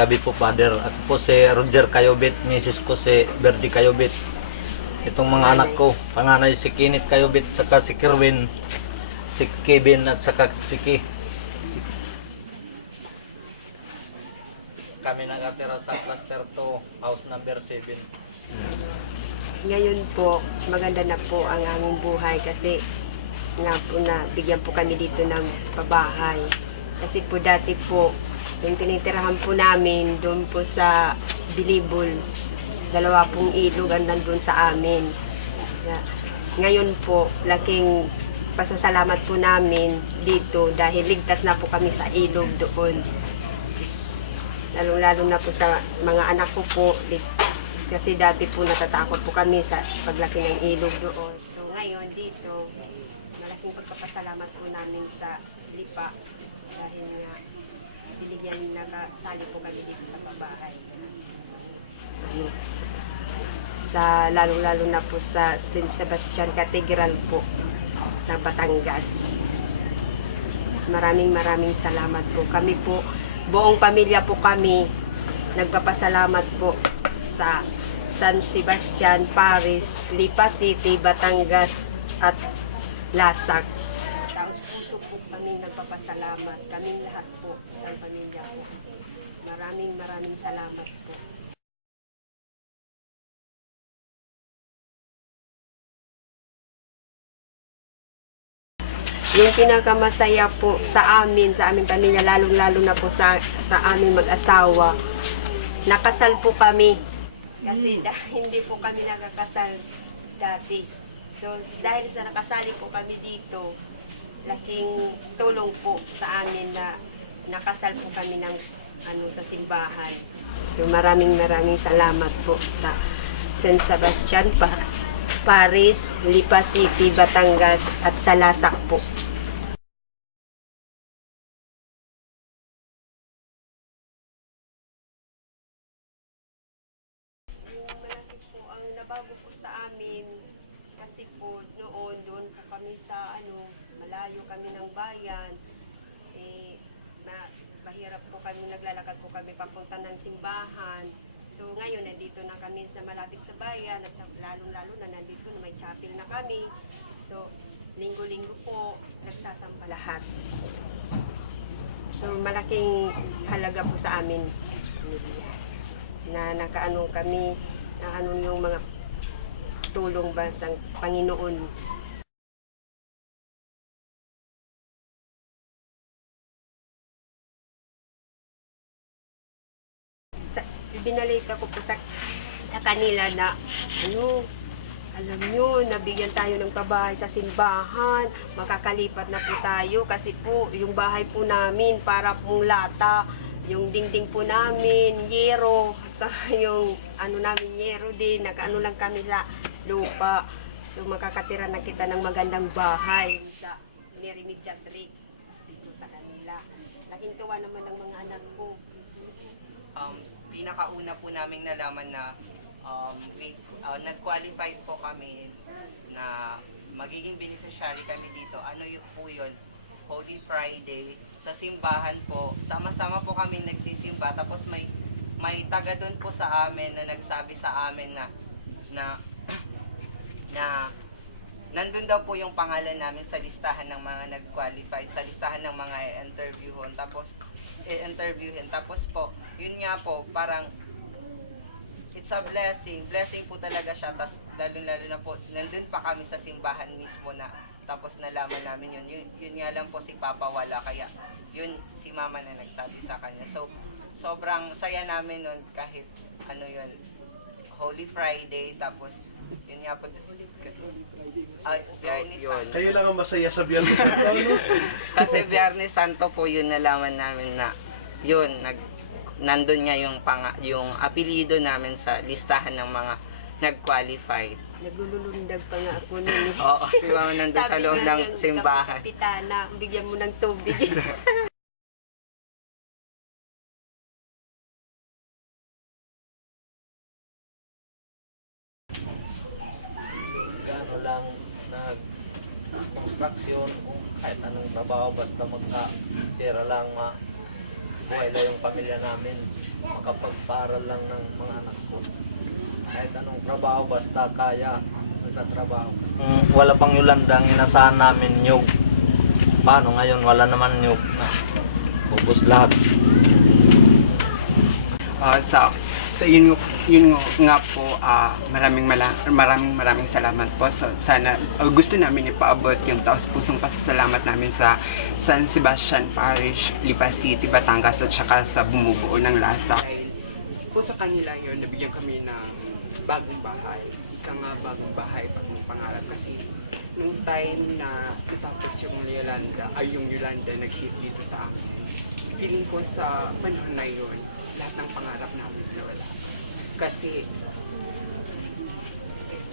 gabi po, Father. At po si Roger Kayobit, Mrs. ko si Berdy Kayobit. Itong mga anak ko, panganay si Kinit Kayobit, saka si Kerwin, si Kevin at saka si Ki. Kami nakatira sa cluster 2, house number 7. Ngayon po, maganda na po ang aming buhay kasi nga po na bigyan po kami dito ng pabahay. Kasi po dati po, yung tinitirahan po namin doon po sa Bilibol, 2 pong ilog ang nandun sa amin. Ngayon po, laking pasasalamat po namin dito dahil ligtas na po kami sa ilog doon. Lalo na po sa mga anak ko po, kasi dati po natatakot po kami sa paglaki ng ilog doon. So ngayon dito, malaking pagpapasalamat po namin sa Lipa dahil nga binigyan nakasali po kami dito sa pabahay. Sa lalo na po sa St. Sebastian Cathedral po sa Batangas. Maraming salamat po. Kami po, buong pamilya po kami, nagpapasalamat po sa San Sebastian, Paris, Lipa City, Batangas at Lasak. Taos puso po kami nagpapasalamat. Kaming lahat po ng pamilya po. Maraming salamat po. Yung pinakamasaya po sa aming pamilya, lalong-lalo na po sa aming mag-asawa, nakasal po kami. Kasi hindi po kami nakakasal dati. So, dahil sa nakasali po kami dito, laking tulong po sa amin na nakasal po kami ng sa simbahan. So, maraming salamat po sa San Sebastian, Paris, Lipa City, Batangas at sa Lasak po. Malaki po ang nabago po sa amin kasi po noon doon po kami sa malayo kami ng bayan. Mahirap po kami, naglalakad po kami papunta ng simbahan. So ngayon nandito na kami sa malapit sa bayan at lalo na nandito na may chapel na kami. So linggo-linggo po nagsasamba lahat. So malaking halaga po sa amin na kami yung mga tulong ba sa Panginoon. Binalita ko po sa kanila na alam nyo, nabigyan tayo ng pabahay sa simbahan, makakalipat na po tayo kasi po yung bahay po namin para pong lata, yung dingding po namin, yero, sa yung namin yero din, lang kami sa lupa. So makakatira na kita ng magandang bahay sa Nirimicha Tree dito sa kanila. Laking tuwa naman ng mga anak ko. Pinakauna po naming nalaman na nag-qualify po kami na magiging beneficiary kami dito. Po yun? Holy Friday. Sa simbahan po, sama-sama po kami nagsisimba. Tapos may taga doon po sa amin na nagsabi sa amin na nandun daw po yung pangalan namin sa listahan ng mga nag-qualified, sa listahan ng mga i-interviewin. Tapos po, yun nga po, parang it's a blessing. Blessing po talaga siya. Tapos lalo na po, nandun pa kami sa simbahan mismo na tapos nalaman namin yun nga lang po si Papa wala. Kaya yun si Mama na nagsabi sa kanya. So, sobrang saya namin nun kahit Holy Friday. Tapos yun nga po, Biyernes Santo. Kayo lang ang masaya sa Biyernes Santo, no? Kasi Biyernes Santo po yun nalaman namin na yun, nandun nga yung apelido namin sa listahan ng mga nag-qualified. Naglulundag pa nga ako nun. Oo, si Mama nandun sa loob ng simbahan. Kapitana, bigyan mo ng tubig. Gano'n lang nag-construction, kahit anong trabaho, basta magka-pera lang, buhay lang yung pamilya namin. makapagpaaral lang ng mga anak ko. Kahit anong trabaho, basta kaya, magtatrabaho. Wala pang Yolanda, ang inasahan namin nyug. Paano ngayon, wala naman nyug na ubos lahat. So yun nga po, maraming salamat po. So sana gusto namin ipaabot yung taos-pusong pasasalamat namin sa San Sebastian Parish, Lipa City, Batangas at saka sa bumubuo ng Lasa. Dahil po sa kanila yun, nabigyan kami ng bagong bahay. Ika nga bagong bahay pag may pangarap kasi nung time na tapos yung Yolanda nag-hit dito sa amin. Feeling ko sa panahon na yun, lahat ng pangarap namin nawala. Kasi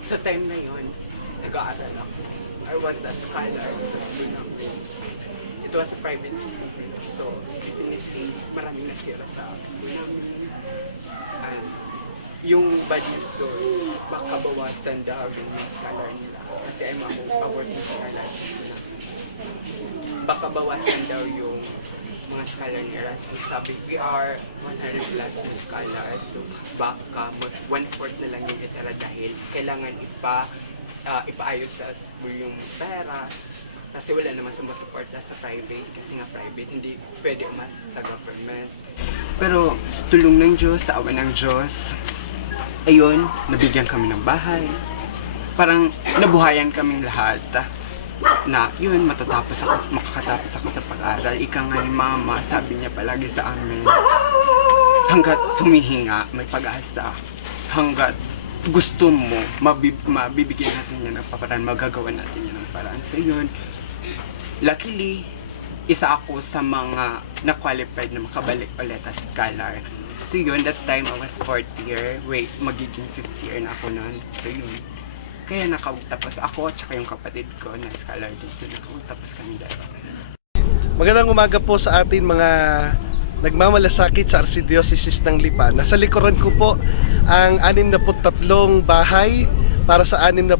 sa time na yun, nag-aaral ako. I was a scholar sa school namin. It was a private school. So, definitely, maraming nasira sa school namin. And yung bad news doon, baka bawasan daw yung mga scholar nila. Kasi I'm a working scholar. Baka bawasan daw yung mga scholar nila. So sabi, we are 100 plus na scholar. So baka 1/4 na lang yung itara dahil kailangan ipaayos sa school yung pera. Kasi wala naman sumusuporta sa private. Kasi nga private, hindi pwede umasa sa government. Pero sa tulong ng Diyos, sa awa ng Diyos, ayun, nabigyan kami ng bahay. Parang nabuhayan kaming lahat. Na yun, makakatapos ako sa pag-aral. Ika nga ni Mama, sabi niya palagi sa amin, hanggat tumihinga, may pag-asa. Hanggat gusto mo, mabibigyan natin yan ng paraan, magagawa natin yan ng paraan. So yun, luckily, isa ako sa mga na-qualified na makabalik ulit as scholar. So yun, that time I was 4th year, magiging 5th year na ako nun. So yun, kaya nakapagtapos ako at saka yung kapatid ko na scholar dito, nakapagtapos kami dalawa. Magandang umaga po sa atin mga nagmamalasakit sa Archdiocese ng Lipa. Nasa likuran ko po ang 63 bahay para sa 63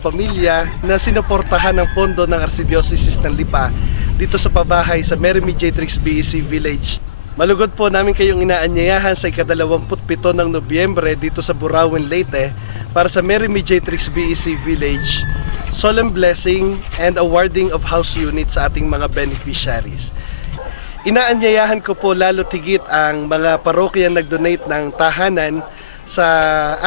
pamilya na sinuportahan ng pondo ng Archdiocese ng Lipa dito sa pabahay sa Mary Mediatrix BEC Village. Malugod po namin kayong inaanyayahan sa ika-27 ng Nobyembre dito sa Burauen, Leyte para sa Mary Mediatrix BEC Village, solemn blessing and awarding of house units sa ating mga beneficiaries. Inaanyayahan ko po lalo tigit ang mga parokyang nag-donate ng tahanan sa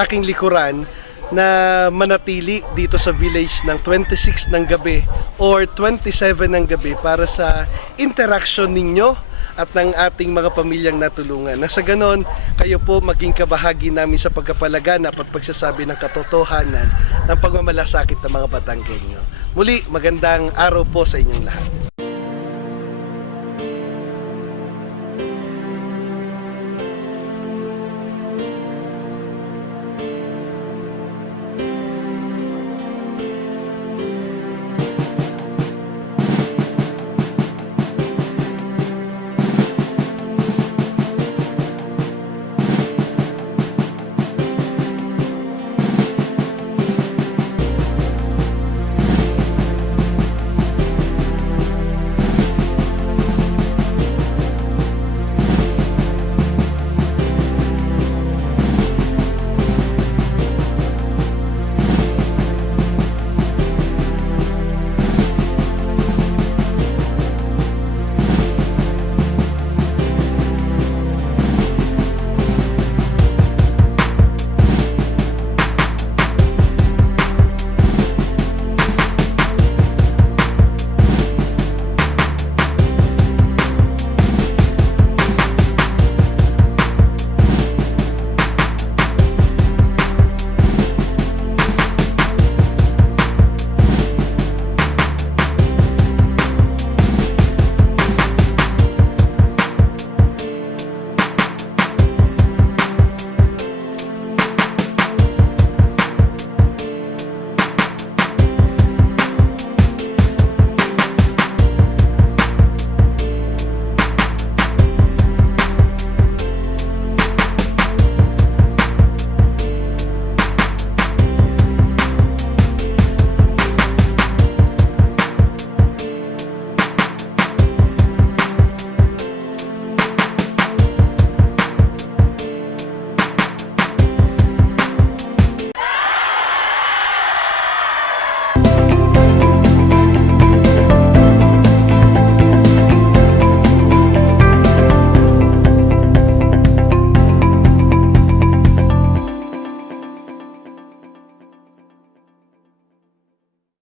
aking likuran na manatili dito sa village ng 26 ng gabi or 27 ng gabi para sa interaction ninyo at ng ating mga pamilyang natulungan. Na sa ganon, kayo po maging kabahagi namin sa pagkapalaganap at pagsasabi ng katotohanan ng pagmamalasakit ng mga Batanggenyo. Muli, magandang araw po sa inyong lahat.